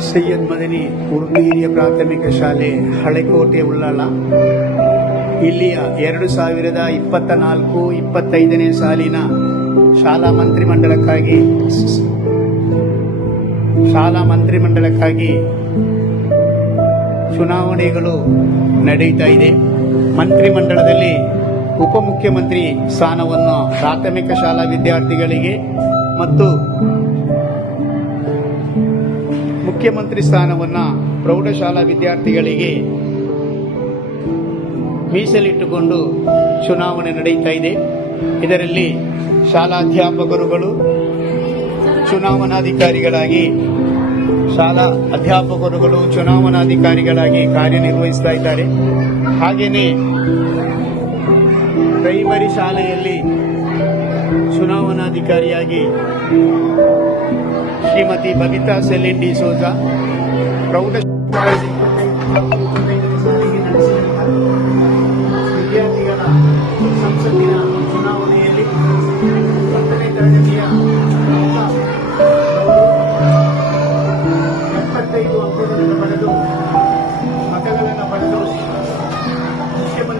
ಸೈಯದ್ ಮದನಿ ಉರ್ದು ಹಿರಿಯ ಪ್ರಾಥಮಿಕ ಶಾಲೆ ಹಳೆಕೋಟೆ ಉಳ್ಳಾಳ ಇಲ್ಲಿಯ ಎರಡು ಸಾವಿರದ ಇಪ್ಪತ್ತ ನಾಲ್ಕು ಇಪ್ಪತ್ತೈದನೇ ಸಾಲಿನ ಶಾಲಾ ಮಂತ್ರಿಮಂಡಲಕ್ಕಾಗಿ ಶಾಲಾ ಮಂತ್ರಿಮಂಡಲಕ್ಕಾಗಿ ಚುನಾವಣೆಗಳು ನಡೆಯುತ್ತಾ ಇದೆ. ಮಂತ್ರಿಮಂಡಲದಲ್ಲಿ ಉಪಮುಖ್ಯಮಂತ್ರಿ ಸ್ಥಾನವನ್ನು ಪ್ರಾಥಮಿಕ ಶಾಲಾ ವಿದ್ಯಾರ್ಥಿಗಳಿಗೆ ಮತ್ತು ಮುಖ್ಯಮಂತ್ರಿ ಸ್ಥಾನವನ್ನು ಪ್ರೌಢಶಾಲಾ ವಿದ್ಯಾರ್ಥಿಗಳಿಗೆ ಮೀಸಲಿಟ್ಟುಕೊಂಡು ಚುನಾವಣೆ ನಡೆಯುತ್ತಾ ಇದೆ. ಇದರಲ್ಲಿ ಶಾಲಾಧ್ಯಾಪಕರುಗಳು, ಚುನಾವಣಾಧಿಕಾರಿಗಳಾಗಿ, ಶಾಲಾ ಅಧ್ಯಾಪಕರುಗಳು, ಚುನಾವಣಾಧಿಕಾರಿಗಳಾಗಿ ಕಾರ್ಯನಿರ್ವಹಿಸ್ತಾ ಇದ್ದಾರೆ. ಹಾಗೆಯೇ ಪ್ರೈಮರಿ ಶಾಲೆಯಲ್ಲಿ ಚುನಾವಣಾಧಿಕಾರಿಯಾಗಿ ಶ್ರೀಮತಿ ಬಬಿತಾ ಸೆಲಿನ್ ಡಿ ಸೋಜಾ ಪ್ರೌಢ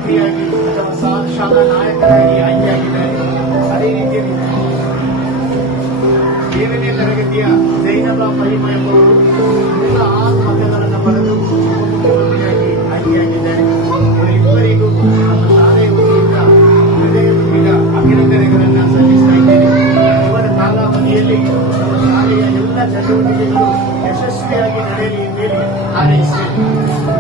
ಮುಖ್ಯಮಂತ್ರಿಯಾಗಿ ಅಥವಾ ಶಾಲಾ ನಾಯಕರಾಗಿ ಆಯ್ಕೆಯಾಗಿದ್ದಾರೆ ಅದೇ ರೀತಿಯಲ್ಲಿ ಏಳನೇ ತರಗತಿಯ ಜೈನಬಾ ಪರಿಮ ಎಂಬುವರು ಎಲ್ಲ ಆರು ಮತಗಳನ್ನು ಪಡೆದು ಉಪಮುಖ್ಯಮಂತ್ರಿಯಾಗಿ ಆಯ್ಕೆಯಾಗಿದ್ದಾರೆ ಇವರಿಬ್ಬರಿಗೂ ನಮ್ಮ ಶಾಲೆಯ ವತಿಯಿಂದ ಹೃದಯ ತುಂಬಿದ ಅಭಿನಂದನೆಗಳನ್ನು ಸಲ್ಲಿಸ್ತಾ ಇವರ ಕಾಲಾವಧಿಯಲ್ಲಿ ನಮ್ಮ ಶಾಲೆಯ ಎಲ್ಲ ಚಟುವಟಿಕೆಗಳು ಯಶಸ್ವಿಯಾಗಿ ನಡೆಯಲಿ ಎಂದೇಳಿ ಹಾರೈಸುತ್ತೇನೆ